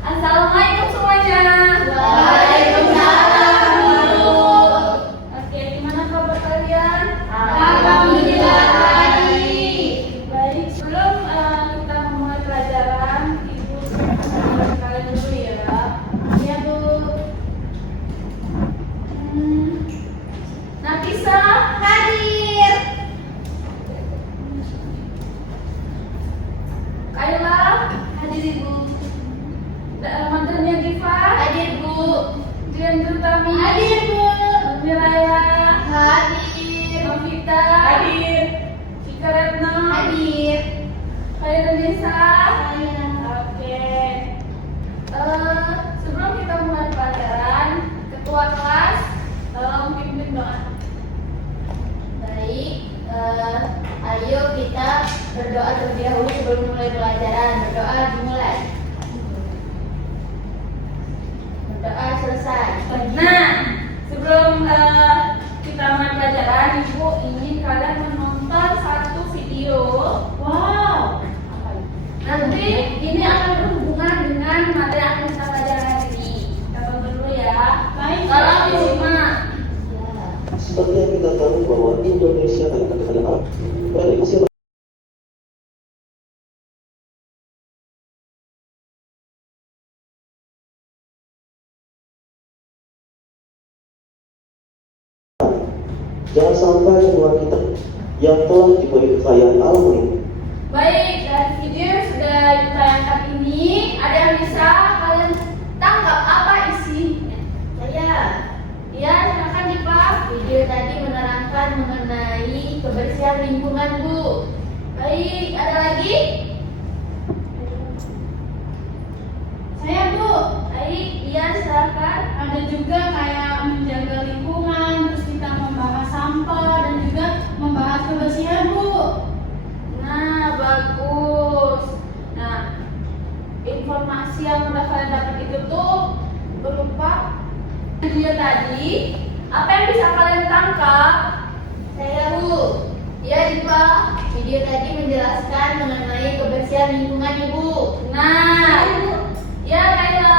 Assalamualaikum semuanya. Waalaikumsalam, Bu. Oke, gimana kabar kalian? Alhamdulillah baik. Baik, sebelum kita memulai pelajaran, Ibu perkenalkan kalian dulu ya. Iya, Bu. Nafisa Hadir. Kayla Hadir, Ibu. Mantannya Diva, Hadir, Bu. Jian Jurtami, Hadir, Bu. Miraya, Hadir. Novita, Hadir. Ika Retno, Hadir. Khairunisa. Saya. Oke. Sebelum kita mulai pelajaran, ketua kelas tolong pimpin doa. Baik, ayo kita berdoa terlebih dahulu sebelum mulai pelajaran. Berdoa dimulai. Berdoa selesai. Nah, sebelum kita mulai pelajaran, Ibu ingin kalian menonton satu video. Wow. Nanti ini akan berhubungan dengan materi yang kita pelajari hari ini. Kita tonton dulu ya. Baik. Tolong disimak. Seperti yang kita tahu bahwa Indonesia adalah negara dari Asia Jangan sampai semua kita yang telah diberi kekayaan alam ini Baik, dari video yang sudah ditayangkan ini, ada yang bisa kalian tangkap apa isinya? Saya. Ya, silakan Diva. Video tadi menerangkan mengenai kebersihan lingkungan, Bu. Baik, ada lagi? Saya, Bu. Baik, iya silakan. Ada juga kayak menjaga lingkungan, terus kita membahas sampah dan juga membahas kebersihan, Bu. Nah, bagus. Nah, informasi yang udah kalian dapat itu tuh berupa video tadi. Apa yang bisa kalian tangkap? Saya, Bu. Ya, Diva. Video tadi menjelaskan mengenai kebersihan lingkungan, Ibu. Nah, ya Kayla.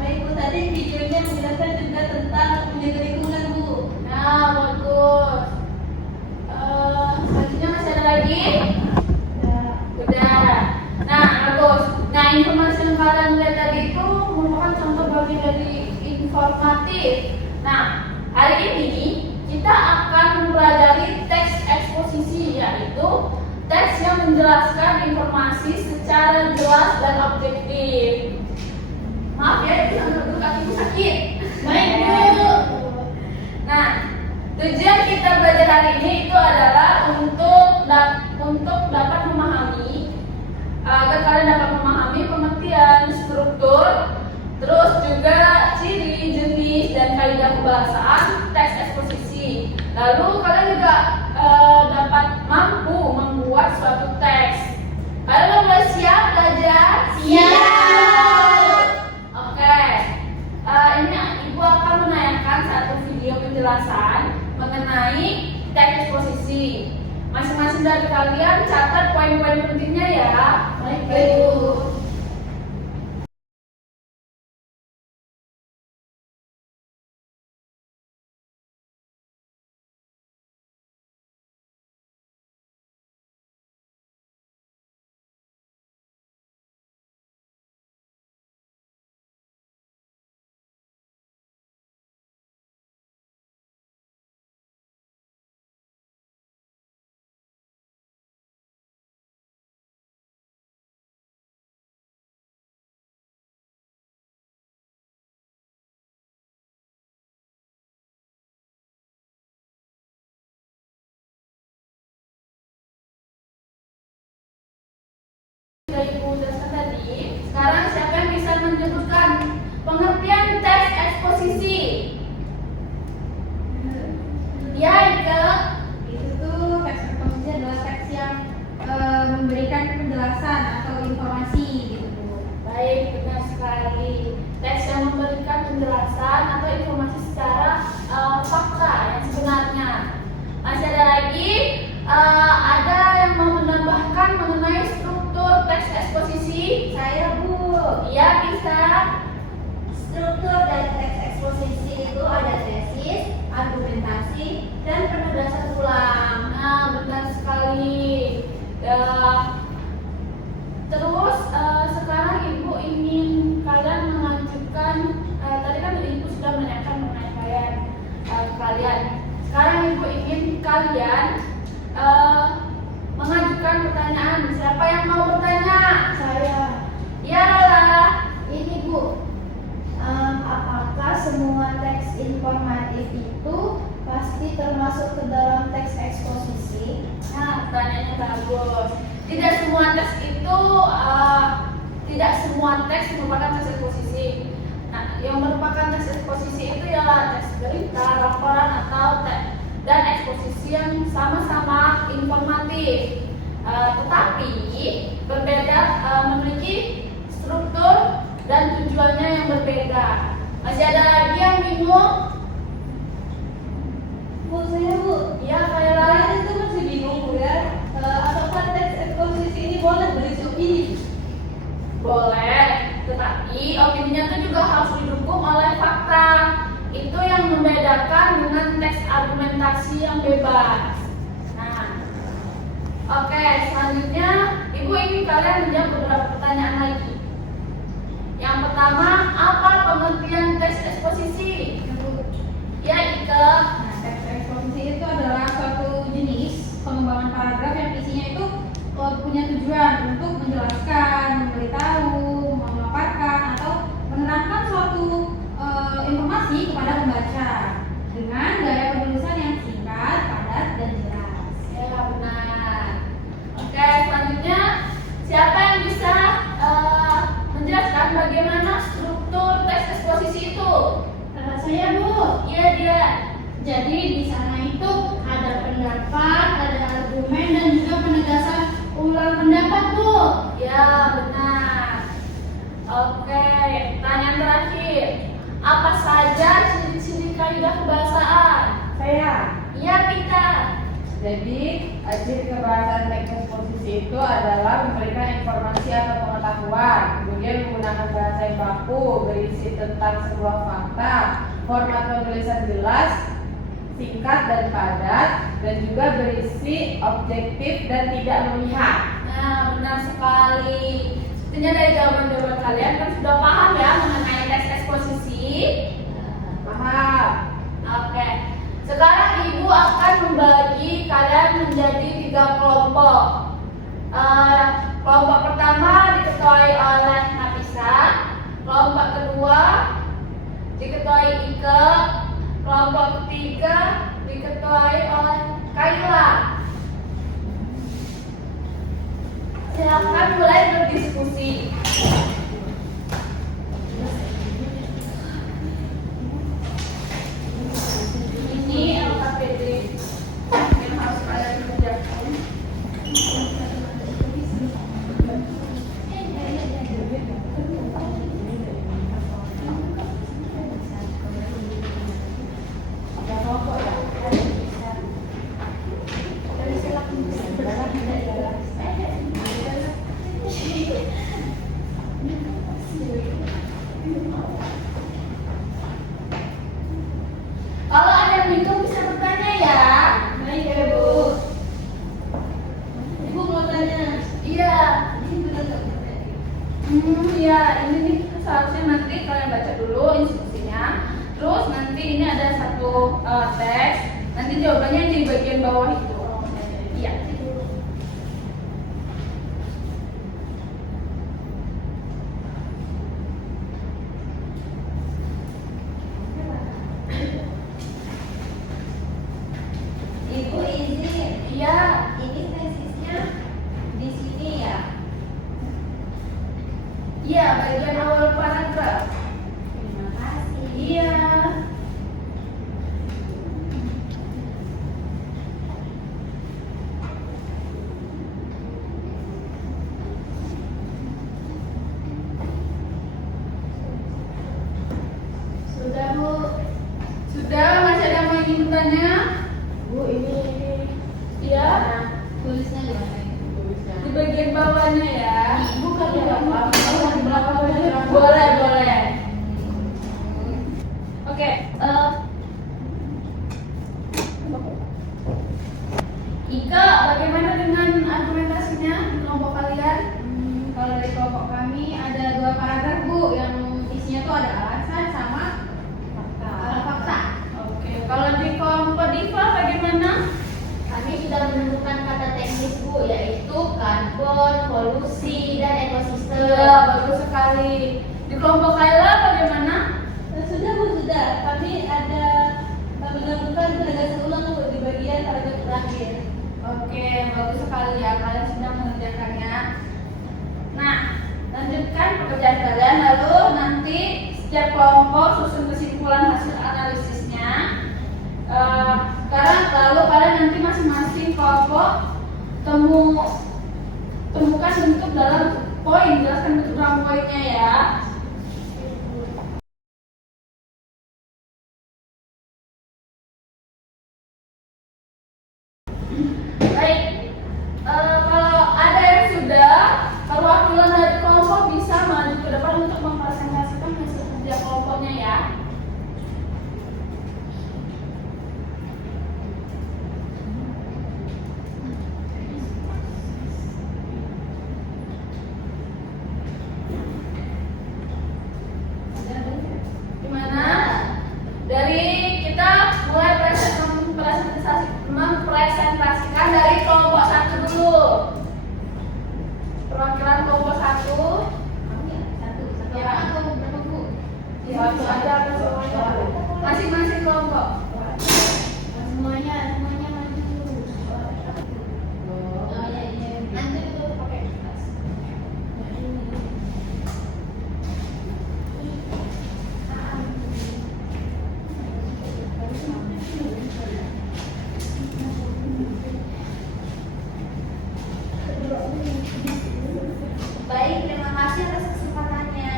Baik, Bu. Tadi videonya menjelaskan juga tentang menjaga lingkungan, Bu. Nah, bagus. Selanjutnya masih ada lagi? Udah. Nah, bagus. Nah, informasi yang kalian lihat tadi itu merupakan contoh bagian dari informatif. Nah, hari ini kita akan mempelajari teks eksposisi, yaitu teks yang menjelaskan informasi secara jelas dan objektif. Maaf ya, itu sambil duduk kakiku sakit. Baik, Bu. Nah, tujuan kita belajar hari ini itu adalah untuk dapat memahami, agar kalian dapat memahami pengertian, struktur, terus juga ciri, jenis, dan kaidah kebahasaan teks eksposisi. Lalu kalian juga dapat mampu membuat suatu teks. Kalian udah siap belajar? Siap. Oke. Ini Ibu akan menayangkan satu video penjelasan mengenai teks eksposisi. Masing-masing dari kalian catat poin-poin pentingnya ya. Baik, Bu. Sudah Ibu jelaskan tadi. Sekarang siapa yang bisa menyebutkan pengertian teks eksposisi? Ya, Ike. Itu tuh teks eksposisi adalah teks yang memberikan penjelasan atau informasi gitu, Bu. Baik, benar sekali. Teks yang memberikan penjelasan atau informasi secara fakta yang sebenarnya. Masih ada lagi, ada yang mau menambahkan mengenai struktur teks eksposisi? Saya, Bu. Iya, bisa. kalian mengajukan pertanyaan. Siapa yang mau bertanya? Saya. Ya, Lola. Ini Bu, apakah semua teks informatif itu pasti termasuk ke dalam teks eksposisi? Nah, pertanyaannya bagus. Tidak semua teks itu tidak semua teks merupakan teks eksposisi. Nah, yang merupakan teks eksposisi itu ialah teks berita, laporan atau teks dan eksposisi yang sama-sama informatif, tetapi berbeda, memiliki struktur dan tujuannya yang berbeda. Masih ada lagi yang bingung? Bu, saya Bu. Ya, kayak lain. Saya itu masih bingung Bu ya. Apakah teks eksposisi ini boleh berisi opini? Boleh, tetapi opininya itu juga harus didukung oleh fakta. Itu yang membedakan dengan teks argumentasi yang bebas. Nah, oke, selanjutnya Ibu ingin kalian menjawab beberapa pertanyaan lagi. Yang pertama, apa pengertian teks eksposisi? Ya, Ike. Nah, teks eksposisi itu adalah suatu jenis pengembangan paragraf yang isinya itu punya tujuan untuk menjelaskan, memberitahu, memaparkan atau menerangkan suatu informasi kepada pembaca dengan gaya penulisan yang singkat, padat, dan jelas. Ya, benar. Oke, selanjutnya siapa yang bisa menjelaskan bagaimana struktur teks eksposisi itu? Saya Bu. Iya, dia. Jadi di sana itu ada pendapat, ada argumen, dan juga penegasan ulang pendapat Bu. Ya, benar. Oke, pertanyaan terakhir. Apa saja ciri-ciri kaidah kebahasaan? Saya. Iya, kita. Jadi, ciri kebahasaan teks eksposisi itu adalah memberikan informasi atau pengetahuan, kemudian menggunakan bahasa yang baku, berisi tentang sebuah fakta, format penulisan jelas, singkat dan padat, dan juga berisi objektif dan tidak memihak. Nah, benar sekali. Sepertinya dari jawaban-jawaban kalian kan sudah paham ya mengenai teks eksposisi. Paham? Oke. Sekarang Ibu akan membagi kalian menjadi 3 kelompok. Kelompok pertama diketuai oleh Nafisa, kelompok kedua diketuai Ike, kelompok ketiga diketuai oleh Kaila. Silakan mulai berdiskusi. Ini LKPD yang harus kalian kerjakan. Kalau ada yang bingung bisa bertanya ya. Baik ya Bu. Ibu mau tanya. Iya. Ini benar nggak Bu? Ya, ini nih seharusnya nanti kalian baca dulu instruksinya. Terus nanti ini ada satu teks. Nanti jawabannya di bagian bawah itu. Iya. Ibu izin. Iya. Ini tesisnya di sini ya. Iya, bagian awal paragraf. Terima kasih. Iya. Sudah Bu. Sudah, masih ada yang mau ingin bertanya? Bu, ini Iya. Tulisnya di mana? tulisnya. Di bagian bawahnya ya. Bukan di Iya, bawah. Pak. Di belakang aja. Boleh, boleh. Oke, Ika, bagaimana dengan argumentasinya di kelompok kalian? Kalau dari kelompok kami ada 2 paragraf Bu, yang isinya tuh ada alasan sama fakta. Oke, kalau di kelompok Diva bagaimana? menemukan kata teknis Bu, yaitu karbon, polusi, dan ekosistem. Ya, bagus sekali. Di kelompok Kaila bagaimana? Sudah Bu, sudah. Kami ada menemukan penegasan ulang Bu di bagian paragraf terakhir. Oke, bagus sekali ya, kalian sudah mengerjakannya. Nah, lanjutkan pekerjaan kalian, lalu nanti setiap kelompok susun kesimpulan hasil analisisnya. Lalu kalian nanti masing-masing kelompok temukan bentuk dalam poin, jelaskan bentuk dalam poinnya ya. Baik, kalau ada yang sudah, perwakilan dari kelompok bisa maju ke depan untuk mempresentasikan hasil kerja kelompoknya ya. Gimana? Dari kita mulai mempresentasikan dari kelompok 1 dulu. Perwakilan kelompok 1. Ya, Atau berapa Bu? satu aja atau semuanya? Masing-masing kelompok. Semuanya maju. Oh iya iya. Nanti itu pakai kertas. Baik, terima kasih atas kesempatannya.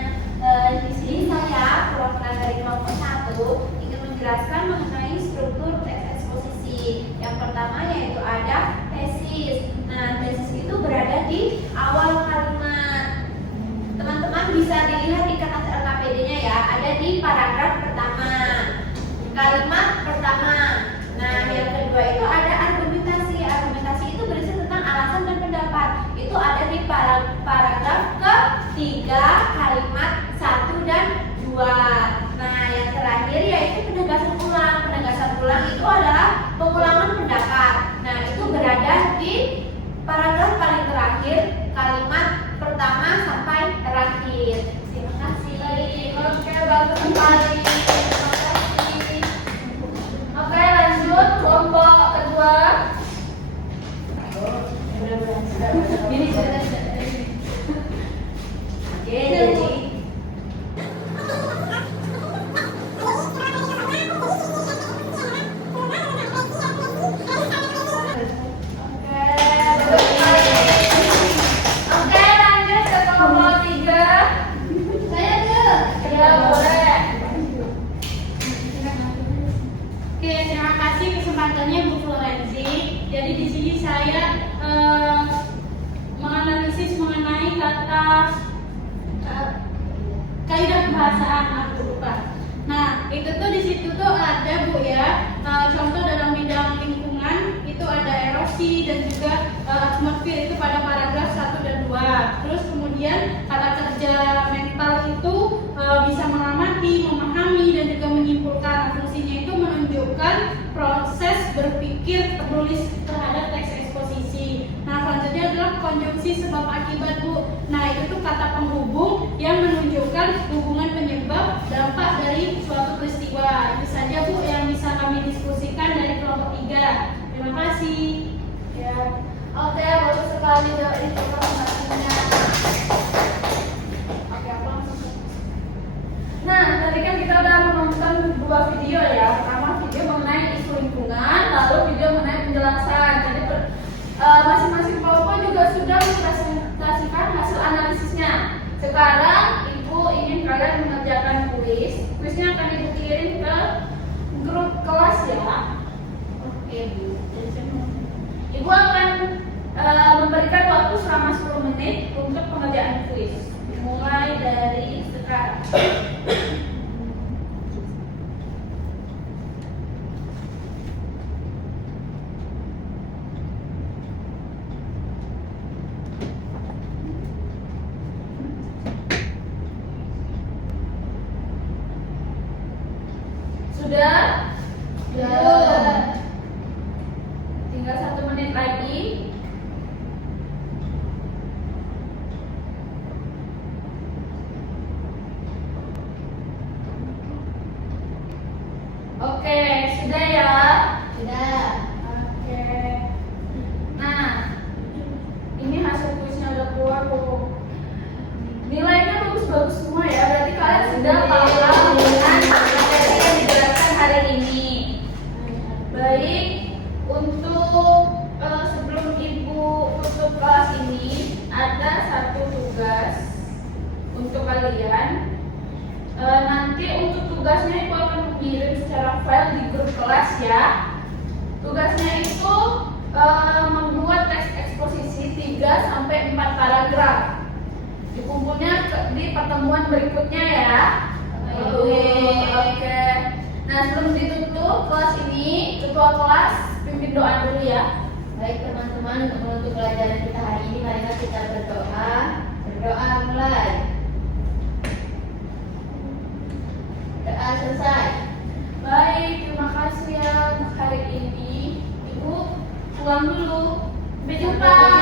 Di sini saya, perwakilan dari kelompok 1, ingin menjelaskan mengenai struktur teks eksposisi. Yang pertama yaitu ada tesis. Nah, tesis itu berada di awal kalimat. Teman-teman bisa dilihat di kertas LKPD-nya ya, ada di paragraf pertama, kalimat pertama. Nah, yang kedua itu ada argumentasi. Argumentasi itu berisi tentang alasan dan pendapat. Itu ada di paragraf ketiga, kalimat 1 dan 2. Nah, yang terakhir yaitu penegasan ulang. Penegasan ulang itu adalah pengulangan pendapat. Nah, itu berada di paragraf paling terakhir, kalimat pertama sampai terakhir. Terima kasih. Oke, bagus sekali. Terima kasih. Oke, lanjut kelompok kedua. Ini sudah. Oke, jadi Oke, lanjut ke kelompok 3. Saya ke. Ya, boleh. Oke, terima kasih kesempatannya Bu Florenzi. Jadi di sini saya menganalisis mengenai kata kaidah bahasaan aku lupa. Nah, itu tuh di situ tuh ada Bu ya, contoh dalam bidang lingkungan itu ada erosi dan juga atmosfer itu pada paragraf 1 dan 2. Terus kemudian kata kerja mental itu bisa mengamati, memahami dan juga menyimpulkan. Fungsinya itu menunjukkan proses berpikir penulis terhadap teks eksposisi. Nah, selanjutnya adalah konjungsi sebab akibat Bu. Nah, itu tuh kata penghubung yang menunjukkan hubungan penyebab dampak dari suatu peristiwa. Itu saja Bu yang bisa kami diskusikan dari kelompok 3. Terima kasih. Ya. Oke, bagus sekali dari presentasinya. Oke, aku langsung. Nah, tadi kan kita udah menonton 2 video ya. Pertama video mengenai isu lingkungan, lalu video mengenai penjelasan. Jadi masing-masing kelompok juga sudah mempresentasikan hasil analisisnya. Sekarang Ibu ingin kalian mengerjakan kuis. Kuisnya akan Ibu kirim ke grup kelas ya. Oke Bu. Ibu akan memberikan waktu selama 10 menit untuk pengerjaan kuis. Mulai dari sekarang. Sudah? Sudah. Tinggal 1 menit lagi. bagus semua ya. Berarti kalian sudah paham dengan materi yang dijelaskan hari ini. Baik, untuk sebelum Ibu tutup kelas ini ada satu tugas untuk kalian. Nanti untuk tugasnya Ibu akan mengirim secara file di grup kelas ya. Tugasnya itu membuat teks eksposisi 3 sampai 4 paragraf. Dikumpulnya di pertemuan berikutnya ya. Oke. Nah, sebelum ditutup kelas ini, ketua kelas pimpin doa dulu ya. Baik teman-teman, untuk menutup pelajaran kita hari ini, marilah kita berdoa. Berdoa mulai. Doa selesai. Baik, terima kasih ya untuk hari ini. Ibu pulang dulu. Sampai jumpa.